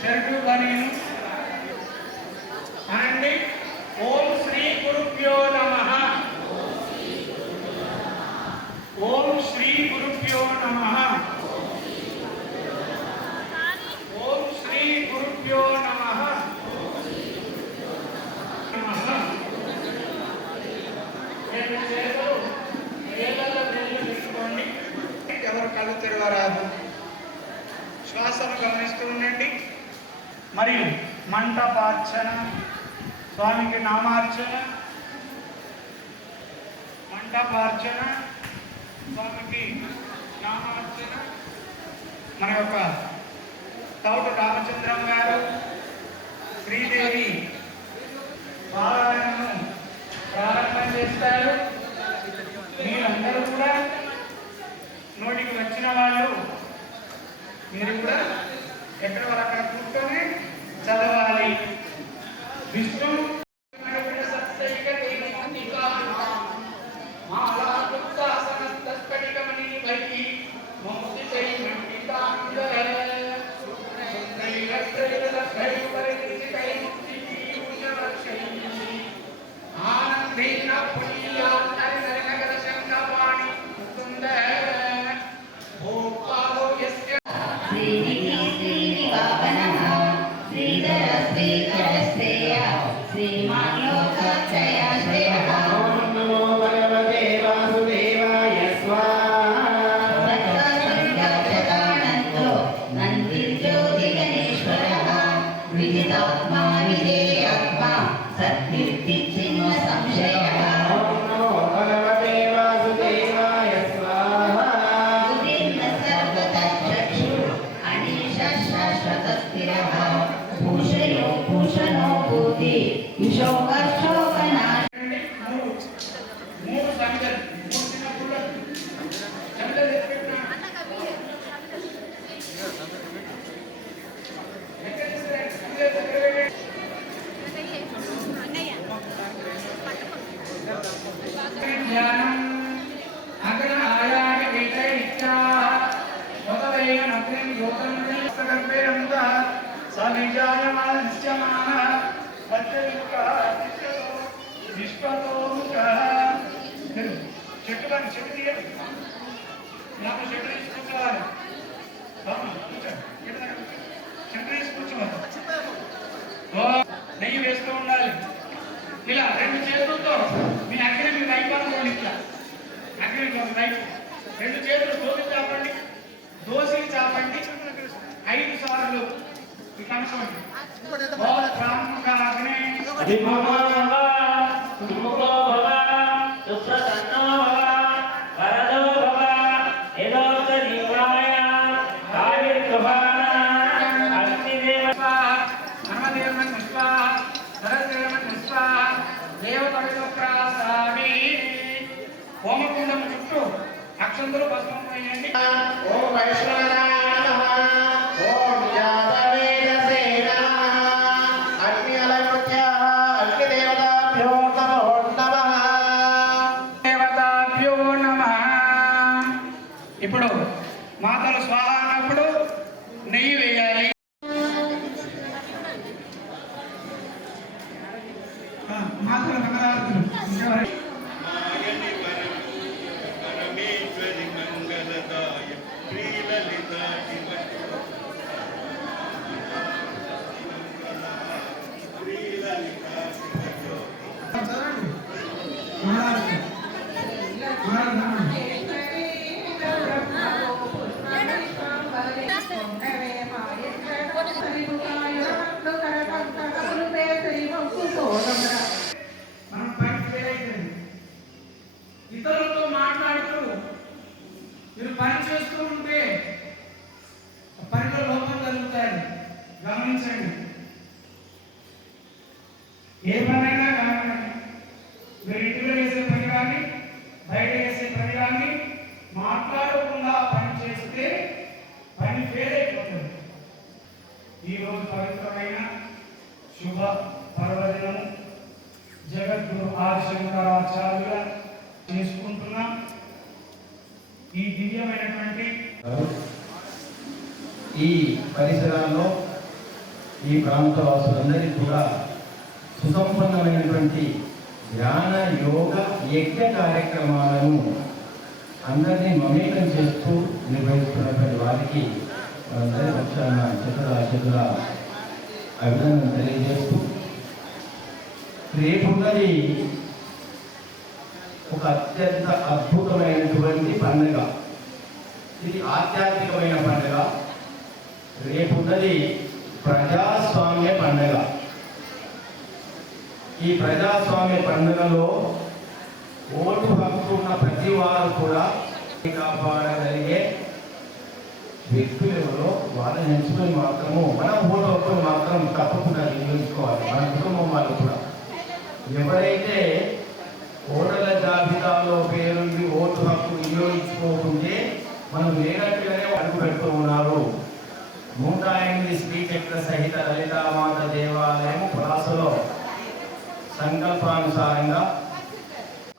Shirt బనీను. అనండి ఓం శ్రీ గురుభ్యో నమ. ఓం శ్రీ గురుభ్యో నమ. ఓం శ్రీ గురుభ్యో నమ. ఎవరు కళ్ళు తెరవరాదు? శ్వాసను గమనిస్తూ ఉండండి. మరియు మంటపార్చన స్వామికి నామార్చన మంటపార్చన స్వామికి నామార్చన. మన యొక్క తౌటు రామచంద్రం గారు శ్రీదేవి పారాయణను ప్రారంభం చేస్తారు. మీరందరూ కూడా నోటికి వచ్చిన వాళ్ళు మీరు కూడా ఎక్కడ వాళ్ళు అక్కడ కూర్చొని చదవాలి. విష్ణు భూషయో భూషణో భూతి విశోకశోకనాశ మూడు మూడు సంఖ్యలు విశ్వతో చెట్టు కానీ చెట్టు తీయండి నాకు చెట్టు తీసి చెట్టు దగ్గర కూర్చో. చెట్టు తీసి కూర్చోవాలి ఓ, నెయ్యి వేస్తూ ఉండాలి. ఇలా రెండు చేతులతో హోమకుండం చుట్టూ అక్షంతులు భస్మం వేయండి. ఓం వైష్ణవనాయ నమః ఓం యాదవేదసే నమః అగ్ని అలంకృత్యాః అగ్నిదేవతాభ్యో నమో నమః. దేవతాభ్యో నమ. ఇప్పుడు పవిత్రమైన శుభ పర్వదినము. జగద్గురు ఆదిశంకరాచార్యుల చేసుకుంటున్నాం. ఈ దివ్యమైనటువంటి ఈ పరిసరాల్లో ఈ ప్రాంత వాసులందరికీ కూడా సుసంపన్నమైనటువంటి ధ్యాన యోగ యజ్ఞ కార్యక్రమాలను అందరినీ మమేకం చేస్తూ నిర్వహిస్తున్నటువంటి వారికి అందరి పక్షాన చతుర చతుర అభినందన తెలియజేస్తూ రేపున్నది ఒక అత్యంత అద్భుతమైనటువంటి పండుగ. ఇది ఆధ్యాత్మికమైన పండుగ. రేపున్నది ప్రజాస్వామ్య పండుగ. ఈ ప్రజాస్వామ్య పండుగలో ఓటు హక్కు ఉన్న ప్రతి వారు కూడా కాపాడగలిగే వ్యక్తులు ఎవరో వాళ్ళని ఎంచుకొని మాత్రము మన ఓటు హక్కును మాత్రం తప్పకుండా వినియోగించుకోవాలి మన కుటుంబం వాళ్ళు కూడా. ఎవరైతే ఓటర్ల జాబితాలో పేరుండి ఓటు హక్కు వినియోగించుకోకుంటే మనం లేనట్టుగానే అడుగు పెడుతూ ఉన్నారు. నూట ఎనిమిది శ్రీచక్ర సహిత లలితామాత దేవాలయం పులాసలో సంకల్పానుసారంగా.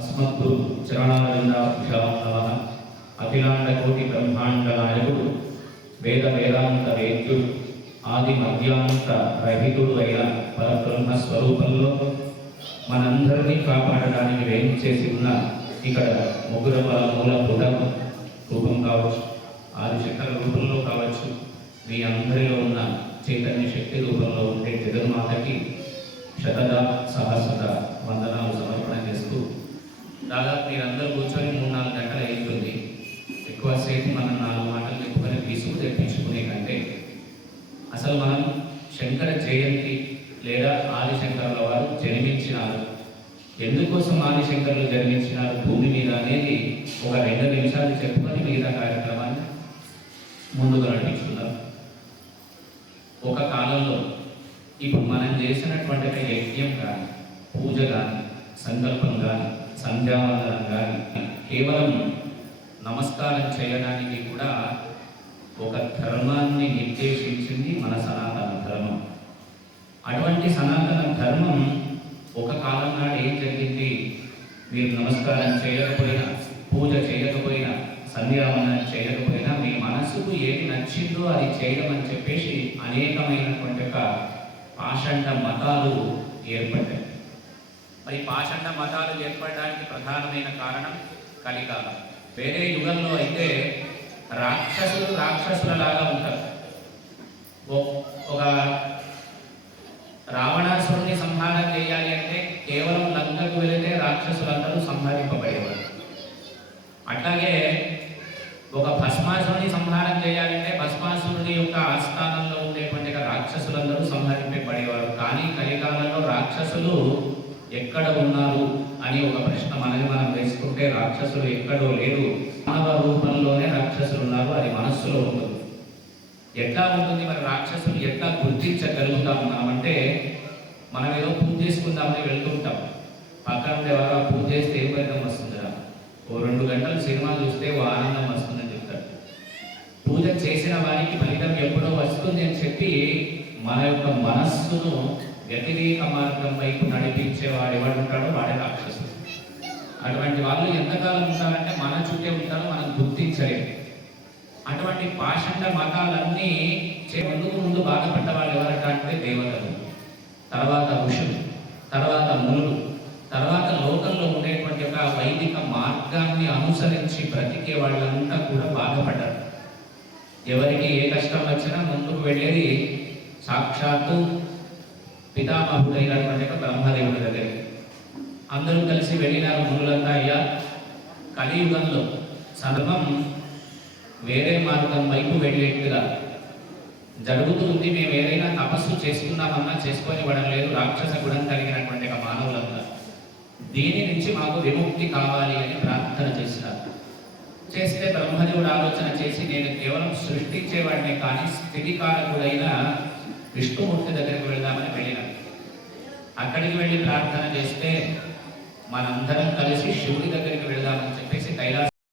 అస్మత్తు చరణారవిందాభ్యాం అఖిలాండ కోటి బ్రహ్మాండ నాయకుడు వేద వేదాంత వేద్యుడు ఆది మధ్యాంత రహితుడు అయిన పరబ్రహ్మ స్వరూపంలో మనందరినీ కాపాడడానికి వేం చేసి ఉన్న ఇక్కడ ముగ్గురవ మూల బుధం రూపం కావచ్చు ఆదిశంకర రూపంలో కావచ్చు. మీ అందరిలో ఉన్న చైతన్య శక్తి రూపంలో ఉండే జగన్మాతకి శతద సహస్రత వందనాలు సమర్పణ చేస్తూ దాదాపు మీరందరూ కూర్చొని మూడు నాలుగు గంటలు అవుతుంది ఎక్కువసేపు మనం నాలుగు మాటలు తెప్పించుకునే కంటే అసలు మనం శంకర జయంతి లేదా ఆదిశంకరుల వారు జన్మించినారు. ఎందుకోసం ఆదిశంకరులు జన్మించినారు? భూమి మీద అనేది ఒక రెండు నిమిషాలు చెప్పుకొని మిగతా కార్యక్రమాన్ని ముందుగా నడిపించుకుందాం ఒక కాలంలో ఇప్పుడు మనం చేసినటువంటి యజ్ఞం కానీ పూజ కానీ సంకల్పం కానీ సంధ్యావందనం కానీ కేవలం నమస్కారం చేయడానికి కూడా ఒక ధర్మాన్ని నిర్దేశించింది మన సనాతన ధర్మం. అటువంటి సనాతన ధర్మం ఒక కాలం నాడు ఏం జరిగింది? మీరు నమస్కారం చేయకపోయినా పూజ చేయకపోయినా సంధ్యావనం చేయకపోయినా మీ మనసుకు ఏది నచ్చిందో అది చేయడం అని చెప్పేసి అనేకమైనటువంటి ఒక పాషండ మతాలు ఏర్పడ్డాయి. మరి పాషండ మతాలు ఏర్పడడానికి ప్రధానమైన కారణం కలికాలం. వేరే యుగంలో అయితే రాక్షసులు రాక్షసులలాగా ఉంటారు. ఒక రావణాసురుని సంహారం చేయాలి అంటే కేవలం లంకకు వెళితే రాక్షసులందరూ సంహరింపబడేవారు. అట్లాగే ఒక భస్మాసురుని సంహారం చేయాలంటే భస్మాసురుని యొక్క ఆస్థానంలో ఉండేటువంటి రాక్షసులందరూ సంహరింపబడేవారు. కానీ కలికాలంలో రాక్షసులు ఎక్కడ ఉన్నారు? అని ఒక ప్రశ్న మనని మనం వేసుకుంటే రాక్షసులు ఎక్కడో లేరు. మానవ రూపంలోనే రాక్షసులు ఉన్నారు అది మనస్సులో ఉంటుంది ఎట్లా ఉంటుంది మరి రాక్షసులు ఎట్లా గుర్తించగలుగుతాం మనం అంటే మనం ఏదో పూజ చేసుకుందామని వెళ్తుంటాం. పక్కన ఎవరో పూజ చేస్తే ఏ ఫలితం వస్తుందిరా? ఓ రెండు గంటలు సినిమా చూస్తే ఓ ఆనందం వస్తుందని చెప్తారు. పూజ చేసిన వారికి ఫలితం ఎప్పుడో వస్తుంది అని చెప్పి మన యొక్క మనస్సును వ్యతిరేక మార్గం వైపు నడిపించే వాడు ఎవడుంటాడో వాడే రాక్షసుడు. అటువంటి వాళ్ళు ఎంతకాలం ఉంటారంటే మన చుట్టే ఉంటారో మనం గుర్తించలేము అటువంటి పాషండ మతాలన్నీ చే- ముందుకు ముందు బాధపడ్డ వాళ్ళు ఎవరట అంటే దేవతలు. తర్వాత ఋషులు తర్వాత మునులు తర్వాత లోకంలో ఉండేటువంటి ఒక వైదిక మార్గాన్ని అనుసరించి బ్రతికే వాళ్ళంతా కూడా బాధపడ్డారు. ఎవరికి ఏ కష్టం వచ్చినా ముందుకు వెళ్ళేది సాక్షాత్తు పితామహుడైనటువంటి ఒక బ్రహ్మదేవుడి దగ్గరికి. అందరూ కలిసి వెళ్ళినారు గురులంతా అయ్యా కలియుగంలో సర్వం వేరే మార్గం వైపు వెళ్ళేట్టుగా జరుగుతుంది మేము ఏదైనా తపస్సు చేస్తున్నామన్నా చేసుకొని ఇవ్వడం లేదు. రాక్షస గుణం కలిగినటువంటి ఒక మానవులంతా. దీని నుంచి మాకు విముక్తి కావాలి అని ప్రార్థన చేసినారు చేస్తే బ్రహ్మదేవుడు ఆలోచన చేసి నేను కేవలం సృష్టించేవాడిని కానీ స్థితికారకుడైన విష్ణుమూర్తి దగ్గరికి వెళ్దామని వెళ్ళినాను అక్కడికి వెళ్ళి ప్రార్థన చేస్తే మనందరం కలిసి శివుడి దగ్గరికి వెళ్దామని చెప్పేసి కైలాస